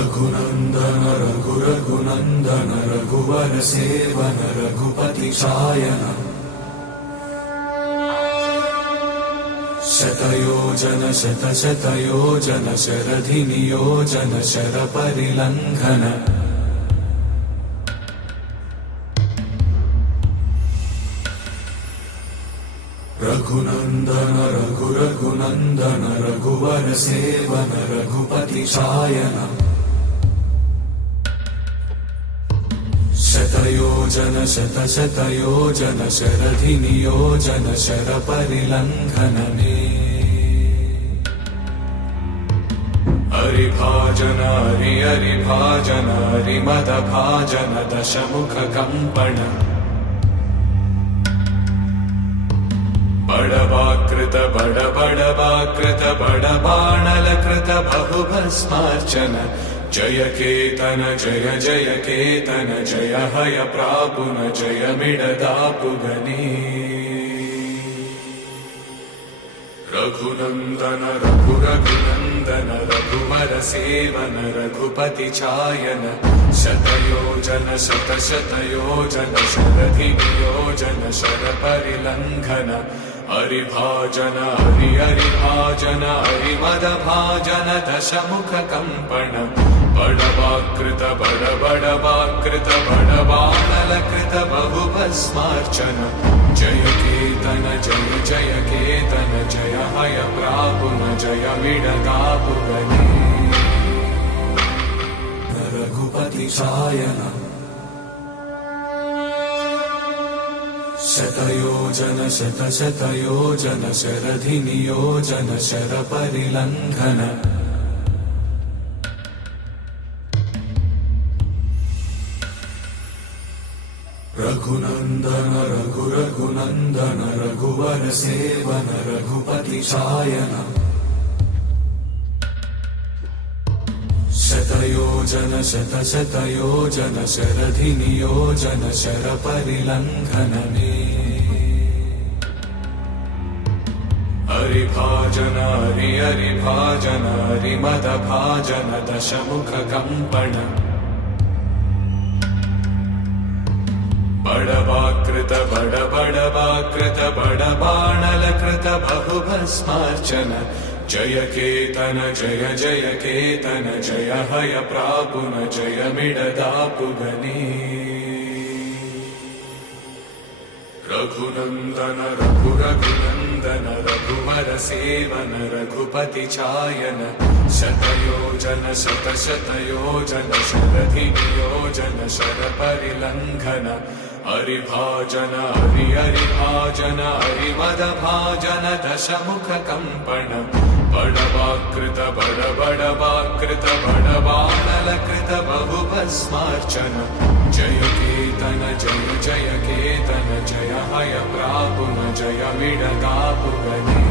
रघुनंदन रघुरघुनंदन रघुवर सेवन रघुपति शायन शतयोजन शतशतयोजन शरधि नियोजन शरपरिलंघन रघुनंदन रघुरघुनंदन रघुवर सेवन रघुपति शायन शतयोजन शतशतयोजन शरधि नियोजन शरपरिलंघन हरिभाजन हरिभाजन हरिमदभाजन दशमुख कंपन बड़वाकृत बड़वाकृत बड़बाणलकृत बहुभस्मार्चन जय केतन जय जय केतन जय हय प्रापुन जय मिडदापुगनी रघुनंदन रघुरघुनंदन रघुवर सेवन रघुपति चायन शतयोजन शतशतयोजन शरधि नियोजन शरपरिलंघन हरिभाजन हरिभाजन हरिमदभाजन दशमुख कंपन बड़वाकृत बड़वाकृत बड़बाणलकृत बहुभस्मार्चन जय केतन जय जय केतन जय हय प्रापुन जय मिडदापुगनी रघुपति शायन शतयोजन शतशतयोजन शरधि नियोजन शरपरिलंघन रघुनंदन रघुरघुनंदन रघुवर सेवन रघुपति शायन शतयोजन शतशतयोजन शरधि नियोजन शरपरिलंघन हरिभाजन हरिभाजन हरिमदभाजन दशमुख कंपन बड़वाकृत बड़वाकृत बड़बाणलकृत बहुभस्मार्चन जय केतन जय जय केतन जय हय प्रापुन जय मिडदापुगनी रघुनंदन रघुरघुनंदन रघुवर सेवन रघुपति चायन शतयोजन शतशतयोजन शरधि नियोजन शरपरिलंघन हरिभाजन हरिभाजन हरिमदभाजन दशमुख कंपन बड़वाकृत बड़वाकृत बड़बाणलकृत बहुभस्मार्चन जय केतन जय जय केतन जय हय प्रापुन जय मिडदापुगनी